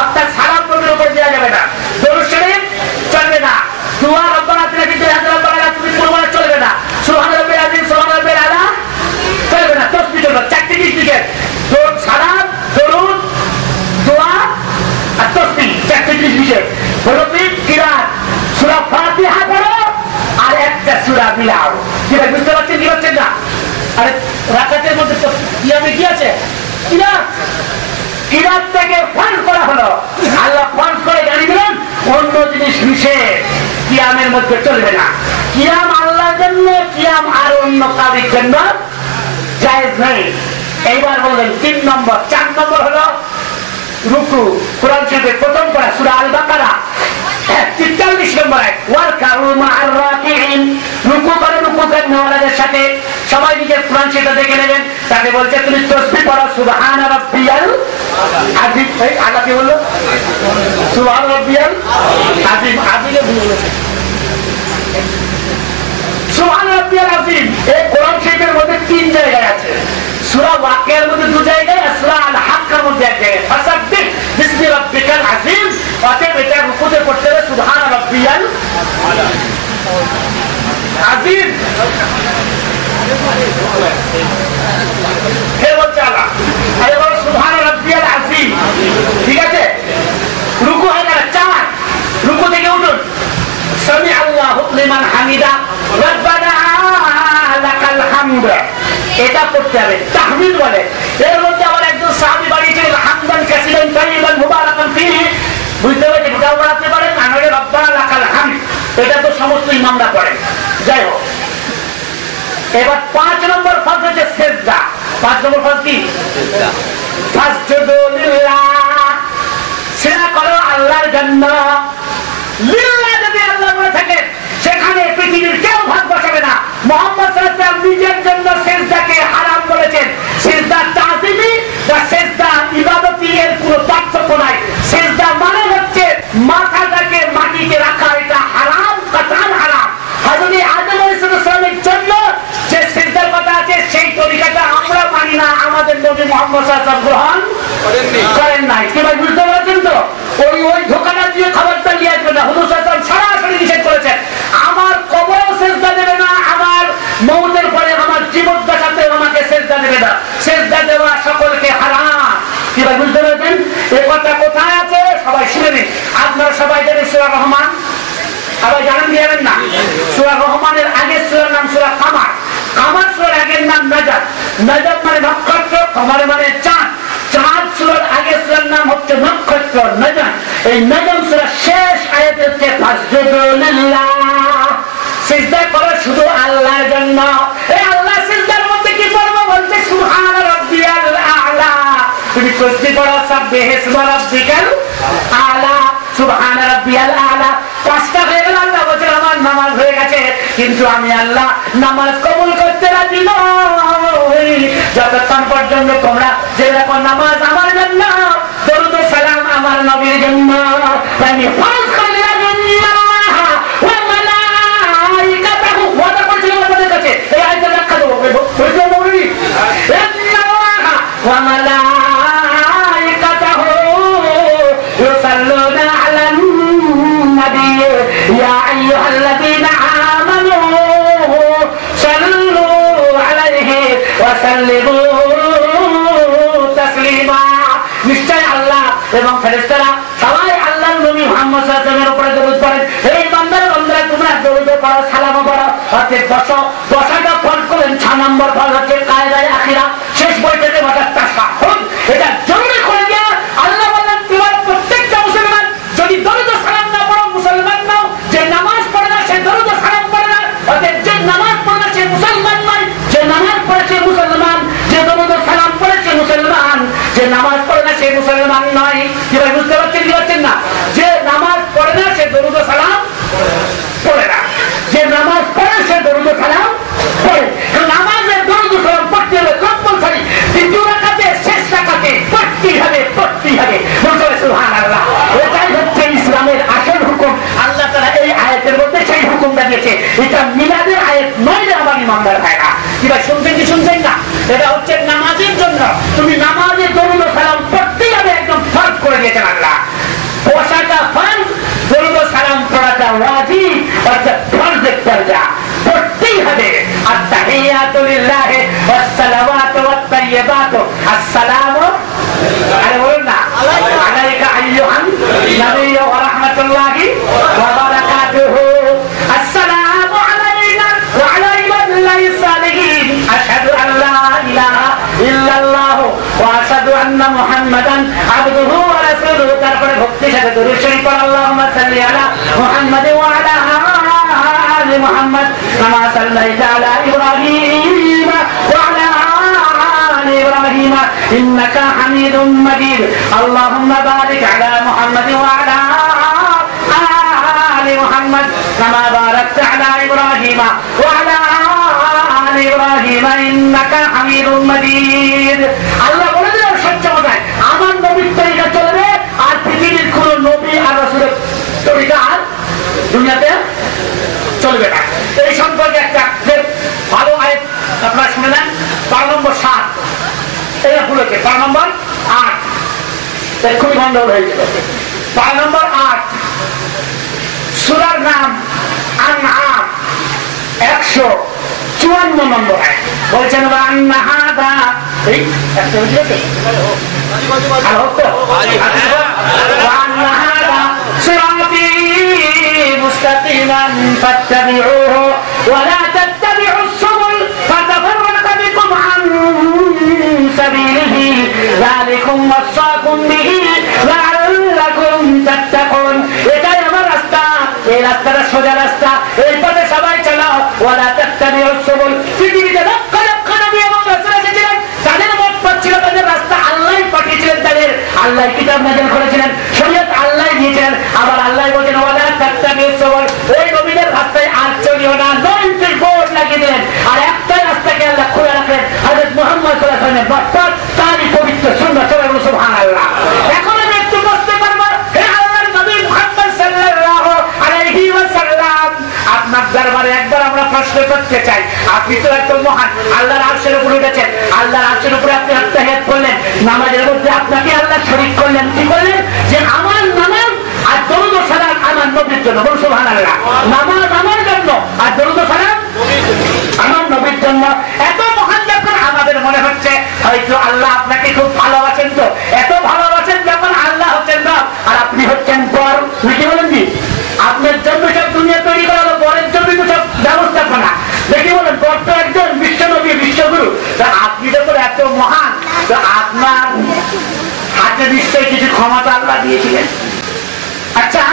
আপনার সালাম নবীর উপর দেওয়া যাবে না, দরুদ শরীফ চলবে না, দোয়া রব্বানা আতিনা ফিদ দুনিয়া হাসানাতাও ওয়া ফিল আখিরাতি হাসানাতাও চলবে না, সুবহান রাব্বিল আযীম সুবহান রাব্বিল আলা চলবে না, তাসবিহ চলবে। চারটি জিনিস দিবেন, সালাম, দরুদ, দোয়া আর তাসবিহ, চারটি জিনিস দিবেন। রবির কিরাত সূরা ফাতিহা পড়ো আর একটা সূরা বিলাও। কি ভাই বুঝতে পারছেন কি হচ্ছে না? আরে রাকাতের মধ্যে তো কিয়ামে কি আছে? কিরাত, কিরাত থেকে ফান করা হলো, আল্লাহ ফান করে জানিয়ে দিলেন অন্য জিনিস বিশেষ কিয়ামের মধ্যে চলবে না। কিয়াম আল্লাহর জন্য, কিয়াম আর অন্য কারোর জন্য জায়েজ নেই। এইবার বললেন 3 নম্বর। 4 নম্বর হলো রুকু। কোরআন শরীফের প্রথম পড়া সূরা আল বাকারা 43 নম্বর আয়াত, ওয়ারকাউ মা'আর রাকিঈন। রুকু করে, রুকু করেন সাথে। সবাই নিজের কোরআন শরীফটা দেখে নেবেন। তাকে বলছে তুমি তাসবিহ পড়ো সুবহান রাব্বিয়াল আযীম। এই আল্লাহ কি বললো? সুবহান রাব্বিয়াল আযীম। আযীমে ভুল বলেছে, সুবহান রাব্বিয়াল আযীম। এই কোরআন শরীফের মধ্যে 3 জায়গায় আছে। সূরা ওয়াকিয়ার মধ্যে 2 জায়গায়, সূরা আল হাক্কার মধ্যে 1 জায়গায়। ফাসাব্বিহ বিসমি রাব্বিকাল আযীম। অতএব এটা রুকুতে পড়তে হবে সুবহান রাব্বিয়াল আযীম। হে বলছে আল্লাহ, আরে বলো সুবহান রাব্বিয়াল আযীম। ঠিক আছে, রুকু হয়ে গেল। 4, রুকু থেকে উঠুন, সামি আল্লাহু লিমান হামিদা রব্বানা লাকাল হামদ। এটা পড়তে হবে, তাহমিদ বলে। এর মধ্যে আবার একজন সাহাবী বাড়িয়েছিলেন হামদান কাসীরান তাইয়িবান মুবারাকান ফীহি। বুঝতে হবে যে এটাও বলতে পারেন, না হলে রব্বানা লাকাল হামদ। এটা তো সমস্ত ইমামরা পড়েন। যাই হোক, এবার 5 নম্বর ফরজ হচ্ছে সিজদা। 5 নম্বর ফরজ কি? ফাসজুদু লিল্লাহ, সিজদা করো আল্লাহর জন্য। লিল্লাহ যদি আল্লাহ বলে থাকে, সেখানে পৃথিবীর কেউ ভাগ বসাবে না। মুহাম্মদ সাল্লাল্লাহু আলাইহি ওয়াসাল্লাম নিজের জন্য সিজদাকে হারাম বলেছেন। সিজদা তাজিমি বা সিজদা ইবাদতি এর কোনো পার্থক্য নাই। সিজদা মানে হচ্ছে মাথাটাকে মাটিতে রাখা, এটা হারাম, কাতান হারাম। হযরত আদম আলাইহিস সালামের জন্য যে সিজদার কথা আছে, সেই তরিকাটা আমরা মানি না, আমাদের নবী মুহাম্মদ সাল্লাল্লাহু আলাইহি ওয়াসাল্লাম গ্রহণ করেন নাই। কি ভাই বুঝতে পারছেন তো? ওই ধোকাটা দিয়ে খাবারটা নিয়ে আসবে না। হুজুর সাল্লাল্লাহু আলাইহি ওয়াসাল্লাম সরাসরি নিষেধ করেছেন, আমার কবরেও সিজদা দেবে না, আমার মওতের পরে আমার জীবদ্দশাতে আমাকে সিজদা দেবে না। সিজদা দেওয়া সকলকে হারাম। কি ভাই বুঝতে পারছেন? এই কথা কোথায় আছে সবাই শুনে নিন। আপনারা সবাই জানেন সূরা রহমান, আবার জানেন কি জানেন না? সূরা রহমানের আগের সূরার নাম সূরা কামার। কামার সূরার আগের নাম নাজাত। নাজাত মানে নক্ষত্র, কামার মানে চাঁদ। চাঁদ সূরার আগের সূরার নাম হচ্ছে নক্ষত্র, নাজাম। এই নাজাম সূরার শেষ আয়াতে হচ্ছে ফাসজুদু লিল্লাহ, সিজদা করো শুধু আল্লাহর জন্য। এই আল্লাহ সিজদার মধ্যে কি করবো বলছে সুবহান রাব্বিয়াল আ'লা। তুমি তাসবিহ পড়ো সাব্বিহ ইসমা রাব্বিকাল আ'লা, সুবহান রাব্বিয়াল আ'লা। 5টা হয়ে গেল। আল্লাহ বলছে আমার নামাজ হয়ে গেছে, কিন্তু আমি আল্লাহ নামাজ কবুল করতে রাজি নই যতক্ষণ পর্যন্ত তোমরা যেরকম নামাজ আমার জন্য, দরুদ ও সালাম আমার নবীর জন্য আমি ফরজ করে আল্লাহ ওয়া মালাইকাতুহু ওয়াদা করছি আমাদের কাছে। এই আয়াতটা ব্যাখ্যা দেবো, বুঝতে পারবি? আল্লাহ ওয়া মালাইকাতুহু ইউসাল্লুনা আলান নবী ইয়া আইয়ুহাল্লাযীনা আমানু সাল্লু আলাইহি ওয়া সাল্লিমু তাসলিমা। নিশ্চয় আল্লাহ এবং ফেরেশতারা সবাই আল্লাহর নবী মুহাম্মদ সাল্লাল্লাহু আলাইহি ওয়াসাল্লামের উপরে দরুদ পড়েন। এই বান্দারা তোমরা দরুদ পড়ো, সালাম পড়ো। অর্থাৎ 10টা ফরজ করেন। 6 নম্বর ফরজ হচ্ছে কায়দায়ে আখিরা, শেষ বৈঠকে বসার তাশাহুদ। এটা জরুরি করে দেয়া। আল্লাহ বলেন তোমার প্রত্যেকটা মুসলমান যদি দরুদ ও সালাম না পড়ো, মুসলমান নাও। যে নামাজ পড়ে না সে দরুদ ও সালাম পড়ে না। অর্থাৎ যে নামাজ পড়ে না সে মুসলমান নয়। যে নামাজ পড়েছে মুসলমান, যে দরুদ ও সালাম পড়েছে মুসলমান, যে নামাজ পড়ে না সে মুসলমান নয়। কি ভাই বুঝতে পারছেন কি পারছেন না? যে নামাজ পড়ে না সে দরুদ ও সালাম পড়ে না, যে নামাজ পড়ে সে দরুদ ও সালাম পড়ে। নামাজের দরুদ ও সালাম পড়তে হবে কম্পালসারি। দ্বিতীয় রাকাতে শেষ রাকাতে পড়তেই হবে। বলতে হবে সুবহানাল্লাহ। এটাই হচ্ছে ইসলামের আসল হুকুম। আল্লাহ তাআলা এই আয়াতের মধ্যে সেই হুকুমটা দিয়েছে। এটা মিলাদের আয়াত নয় রে আমার ইমানদার ভাইরা। কি ভাই শুনছেন কি শুনছেন না? এটা হচ্ছে নামাজের জন্য। তুমি নামাজে দরুদ ও সালাম পড়তেই হবে, একদম ফরজ করে দিয়েছেন আল্লাহ। সাথে দরুদ শরীফ পড়ো আল্লাহুম্মা সাল্লি আলা মুহাম্মাদ ওয়া আলা আলি মুহাম্মাদ কামা সাল্লাইতা আলা ইব্রাহিম ওয়া আলা আলি ইব্রাহিম ইন্নাকা হামিদুম মাজিদ আল্লাহুম্মা বারিক আলা মুহাম্মাদ ওয়া আলা আলি মুহাম্মাদ কামা বারাকতা আলা ইব্রাহিম ওয়া আলা আলি ইব্রাহিম ইন্নাকা হামিদুম মাজিদ। আল্লাহ বলে দিলেন সত্য কথায় আমার নবীর তরিকা চলবে, আর পৃথিবীর কোন নবী আর রাসূলের তরিকা আর দুনিয়াতে চলবে না। এই সম্পর্কে একটা ভালো আয়াত আপনারা শুনে নেন। 12 নম্বর 7 এটা ভুলেছে, 12 নম্বর 8 এক্ষুনি গন্ডগোল হয়ে গেল। 12 নম্বর 8 সূরার নাম আনআম 154 নম্বর আয়াত বলছেন আন্না হাদা এই 154 مستقيما فاتبعوه ولا تتبعوا السبل فتفرق بكم عن سبيله ذلكم وصاكم به لعلكم تتقون। এটাই আমার রাস্তা, এই রাস্তাটা সোজা রাস্তা, এই পথে সবাই চালাও। ওয়ালা তাত্তাবিউস সুবুল, পৃথিবীতে লক্ষ লক্ষ নবী এবং রাসূল এসেছিলেন, তাদের মত পথ ছিল, তাদের রাস্তা আল্লাহই পাঠিয়েছিলেন, তাদের আল্লাহ কিতাব নাযিল করেছিলেন, শরীয়ত আল্লাহ দিয়েছিলেন। আবার আল্লাহ বলেন ওয়ালা তাত্তাবিউস সুবুল, ওই নবীদের রাস্তায় আর চলিও না, নয়টি বোর্ড লাগিয়ে দেন। আর একটাই রাস্তাকে আল্লাহ খুলে রাখেন, হযরত মুহাম্মদ সাল্লাল্লাহু আলাইহি ওয়াসাল্লামের বার্তা, তারই পবিত্র সুন্নাহ। সবাই বলুন সুবহানাল্লাহ। এখন আমি একটু বলতে পারবো, হে আল্লাহর নবী মুহাম্মদ সাল্লাল্লাহু আলাইহি ওয়াসাল্লাম, আপনার দরবারে একবার আমরা প্রশ্ন করতে চাই। আপনি তো একদম মহান, আল্লাহর আরশের উপরে উঠেছেন, আল্লাহর আরশের উপরে আপনি আত্মহিয়াত করলেন, নামাজের মধ্যে আপনাকে আল্লাহ শরীক করলেন। কি করলেন? যে আমার নামাজ আর দরুদ ও সালাম আমার নবীর জন্য। বলুন সুবহানাল্লাহ। নামাজ আমার জন্য আর দরুদ ও সালাম আমার নবীর জন্য। এত মহান যখন আমাদের মনে হচ্ছে হয়তো আল্লাহ আপনাকে খুব ভালোবাসেন, তো এত ভালোবাসেন যখন আল্লাহ হচ্ছেন রব আর আপনি হচ্ছেন পর, নাকি বলেন কি? আপনার জন্য সব দুনিয়া তৈরি করা হলো, পরের জন্য সব ব্যবস্থাপনা, দেখি বলেন পর তো একজন বিশ্ব নবী বিশ্বগুরু। তা আপনি যখন এত মহান, তো আপনার হাতে নিশ্চয়ই কিছু ক্ষমতা আল্লাহ দিয়েছিলেন। আচ্ছা,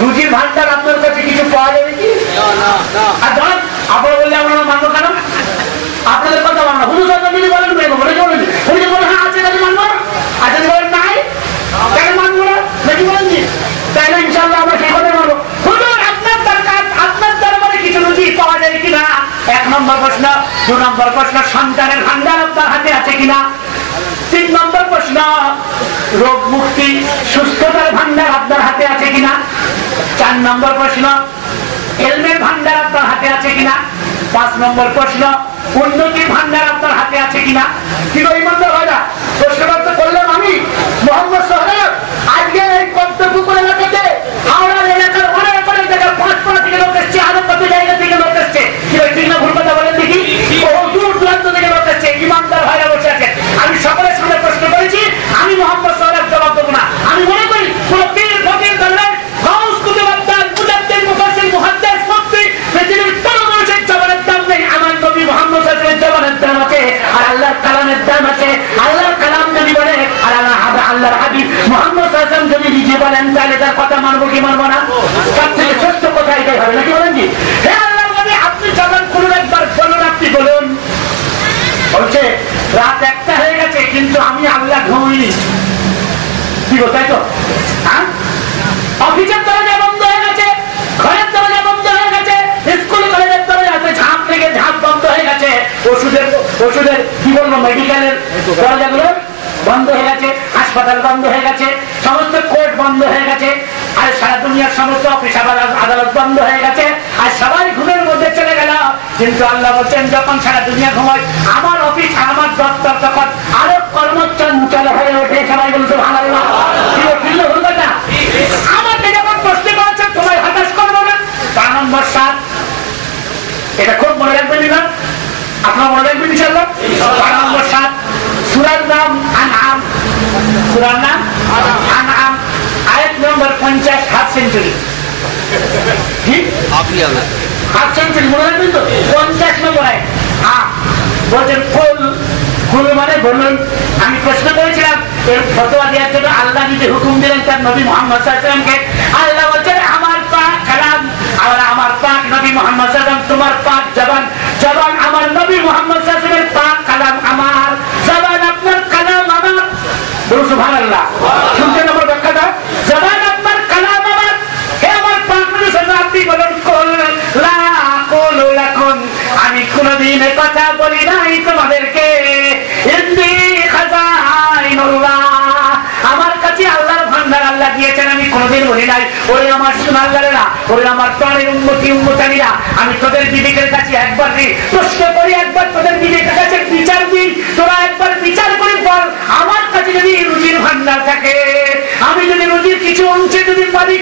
রুজির ভান্ডার আপনার কাছে কিছু পাওয়া যাবে কি? আর ধরুন আপনারা বললে আমরা মানবো কেন? আপনাদের কথা মানবো, হুজুর যদি বলেন হুজুর বলেন হ্যাঁ আছে, কাজে মানবো, আছে বলেন নাই, কেন মানবো না, নাকি বলেন কি? তাইলে ইনশাআল্লাহ আমরা সেই কথা মানবো। হুজুর আপনার দরকার, আপনার দরবারে কিছু রুজি পাওয়া যায় কিনা? 1 নম্বর প্রশ্ন। 2 নম্বর প্রশ্ন, সন্তানের ভান্ডার আপনার হাতে আছে কিনা? 3 নম্বর প্রশ্ন, রোগ মুক্তি সুস্থতার ভান্ডার আপনার হাতে আছে কিনা? 4 নম্বর প্রশ্ন, ইলমের ভান্ডার আপনার হাতে আছে কিনা? 5 নম্বর প্রশ্ন, উন্নতির ভান্ডার আপনার হাতে আছে কিনা? কি গো ইমানদার ভাইরা, প্রশ্নটা তো করলাম আমি মোহাম্মদ সাহেব। আজকে এই পদ্মপুকুর এলাকাতে হাওড়ার এলাকার অনেক অনেক জায়গায় 5 থেকে লোক এসছে, আরো কত জায়গা থেকে লোক এসছে। কি ভাই ঠিক না ভুল কথা বলেন দেখি? বহু দূর দূরান্ত থেকে লোক এসছে, ইমানদার ভাইরা বসে আছেন। আমি সকলের সামনে প্রশ্ন করেছি, আমি মোহাম্মদ সাহেব জবাব দেবো না। আমি মনে করি কোন পীর ফকির দরবার গাউস কুতুবুদ্দান মুজাদ্দিদ মুফাসসির মুহাদ্দিস মুফতি পৃথিবীর কোন মানুষের জবানের দাম নেই, আমার নবী মোহাম্মদ সাল্লাল্লাহু আলাইহি ওয়াসাল্লামের জবানের দাম আছে, আর আল্লাহর কালামের দাম আছে। আল্লাহর কালাম যদি বলে আর আল্লাহর হাবিব মোহাম্মদ সাল্লাল্লাহু আলাইহি ওয়াসাল্লাম যদি নিজে বলেন, তাহলে তার কথা মানবো কি মানবো না? তার থেকে শ্রেষ্ঠ কথা এটাই হবে, নাকি বলেন কি? হে আল্লাহর নবী, আপনি জবান খুলুন, একবার বলুন, আপনি বলুন। বলছে রাত 1টা হয়ে গেছে, কিন্তু আমি আল্লাহ ঘুমিনি। কি গো, তাই তো? হ্যাঁ, অফিসের দরজা বন্ধ হয়ে গেছে, ঘরের দরজা বন্ধ হয়ে গেছে, স্কুল কলেজের দরজা ঝাঁপ থেকে ঝাঁপ বন্ধ হয়ে গেছে, ওষুধের কি বলবো মেডিকেলের দরজাগুলো বন্ধ হয়ে গেছে, হাসপাতাল বন্ধ হয়ে গেছে, সমস্ত কোর্ট বন্ধ হয়ে গেছে, আর সারা দুনিয়ার সমস্ত অফিস আদালত বন্ধ হয়ে গেছে, আর সবাই ঘুমের মধ্যে চলে গেল। কিন্তু আল্লাহ বলছেন যখন সারা দুনিয়া ঘুমায়, আমার অফিস আমার দপ্তর তখন আরো কর্মচঞ্চল হয়ে ওঠে। সবাই বলছে সুবহানাল্লাহ। আমাকে যখন প্রশ্ন করছে, তোমায় হতাশ করবো না। 4 নম্বর 7, এটা খুব মনে রাখবেন না, আপনার মনে রাখবেন ইনশাআল্লাহ। 4 নম্বর 7, সূরার নাম আনআম, সূরার নাম আনআম, আয়াত নম্বর 50, হাফ সেঞ্চুরি। ঠিক আপনি হাফ সেঞ্চুরি মনে রাখবেন তো? 50 নম্বর আয়াত। হ্যাঁ, বলছেন কুল কুল মানে বলুন। আমি প্রশ্ন করেছিলাম এর ফতোয়া দেওয়ার জন্য আল্লাহ যদি হুকুম দিলেন তার নবী মুহাম্মদ সাল্লাল্লাহু আলাইহি ওয়াসাল্লামকে, আল্লাহ বলছেন আমার পাক কালাম আর আমার পাক নবী মুহাম্মদ সাল্লাল্লাহু আলাইহি ওয়াসাল্লাম, তোমার পাক জবান, জবান আমার নবী মুহাম্মদ সাল্লাল্লাহু আলাইহি ওয়াসাল্লামের পাক কালাম আমার, জবান আপনার কালাম আমার। বলুন সুবহানাল্লাহ। শুনছেন আমার ব্যাখ্যাটা? জবান আপনার কালাম আমার। হে আমার পাক নবী সাল্লাল্লাহু আলাইহি ওয়াসাল্লাম, আপনি বলুন কুল লা আকুলু লাকুম, আমি কোনদিন কথা বলি নাই তোমাদেরকে ইন্নী খাযাইনুল্লাহ, আমার কাছে আল্লাহর ভান্ডার আল্লাহ দিয়েছেন, আমি কোনদিন বলি নাই ওরে আমার সোনারগাঁড়েরা, ওরে আমার প্রাণের উম্মতি উম্মতানিরা, আমি তোদের বিবেকের কাছে একবার প্রশ্ন করি, একবার তোদের বিবেকের কাছে বিচার দিই, তোরা একবার বিচার করে বল, আমার কাছে যদি রুজির ভান্ডার থাকে, আমি যদি রুজির কিছু অংশে যদি মালিক